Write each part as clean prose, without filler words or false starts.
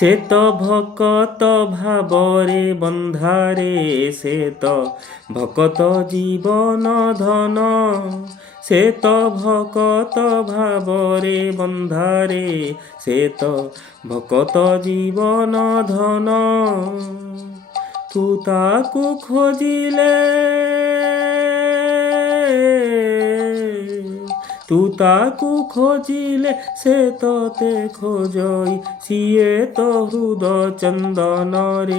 ସେ ତ ଭକତ ଭାବରେ ବନ୍ଧାରେ, ସେ ତ ଭକତ ଜୀବନ ଧନ। ସେ ତ ଭକତ ଭାବରେ ବନ୍ଧାରେ, ସେ ତ ଭକତ ଜୀବନ ଧନ। ତୁ ତାକୁ ଖୋଜିଲେ, ତୁ ତାକୁ ଖୋଜିଲେ ସେ ତତେ ଖୋଜଇ, ସିଏ ତ ହୃଦ ଚନ୍ଦନରେ।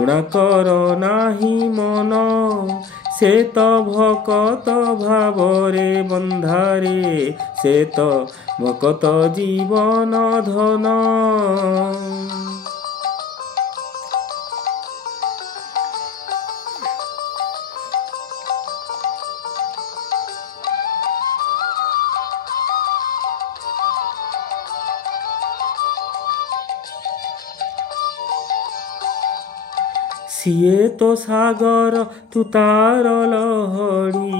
ଊଣା କର ନାହିଁ ମନ, ସେ ତ ଭକତ ଭାବରେ ବନ୍ଧାରେ, ସେ ତ ଭକତ ଜୀବନ ଧନ। ସିଏ ତ ସାଗର ତୁ ତାର ଲହଡ଼ି,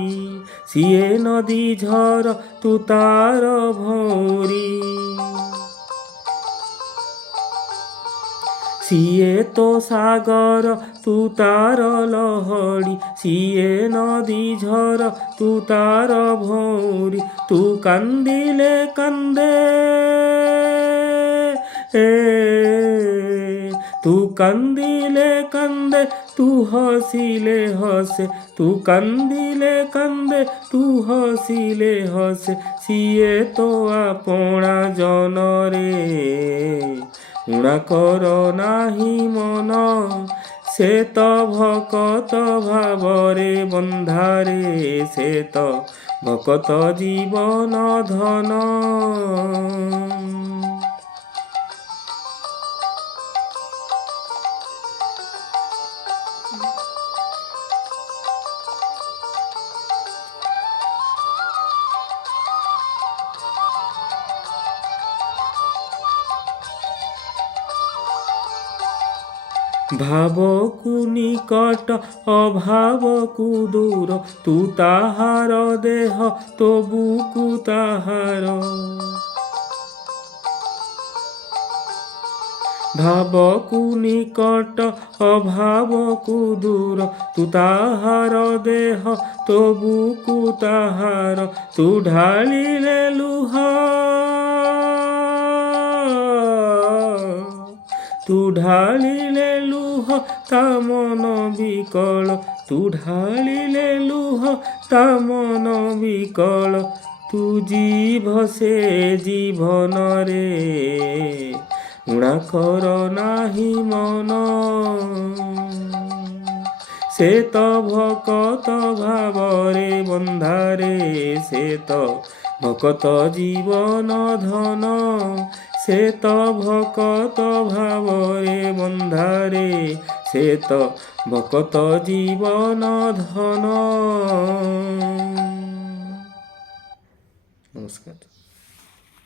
ସିଏ ନଦୀ ଝର ତୁ ତାର ଭଉଁରୀ। ସିଏ ତ ସାଗର ତୁ ତାର ଲହଡ଼ି, ସିଏ ନଦୀ ଝର ତୁ ତାର ଭଉଁରୀ। ତୁ କାନ୍ଦିଲେ କାନ୍ଦେ, ତୁ କାନ୍ଦିଲେ କାନ୍ଦେ, ତୁ ହସିଲେ ହସେ। ତୁ କାନ୍ଦିଲେ କାନ୍ଦେ, ତୁ ହସିଲେ ହସେ। ସିଏ ତ ଆପଣା ଜନରେ, ଊଣା କର ନାହିଁ ମନ। ସେ ତ ଭକତ ଭାବରେ ବନ୍ଧାରେ, ସେ ତ ଭକତ ଜୀବନ ଧନ। ଭାବକୁ ନିକଟ ଅଭାବକୁ ଦୂର, ତୁ ତାହାର ଦେହ ତୋ ବୁକୁ ତାହାର। ଭାବକୁ ନିକଟ ଅଭାବକୁ ଦୂର, ତୁ ତାହାର ଦେହ ତୋ ବୁକୁ ତାହାର। ତୁ ଢାଳିଲେ ଲୁହ, ତୁ ଢାଳିଲେ ଲୁହ ତା ମନ ବିକଳ। ତୁ ଢାଳିଲେ ଲୁହ ତା ମନ ବିକଳ। ତୁ ଜୀଭ ସେ ଜୀବନରେ, ଊଣା କର ନାହିଁ ମନ। ସେ ତ ଭକତ ଭାବରେ ବନ୍ଧାରେ, ସେ ତ ଭକତ ଜୀବନ ଧନ। ସେ ତ ଭକତ ଭାବରେ ବନ୍ଧାରେ, ସେ ତ ଭକତ ଜୀବନ ଧନ। ନମସ୍କାର।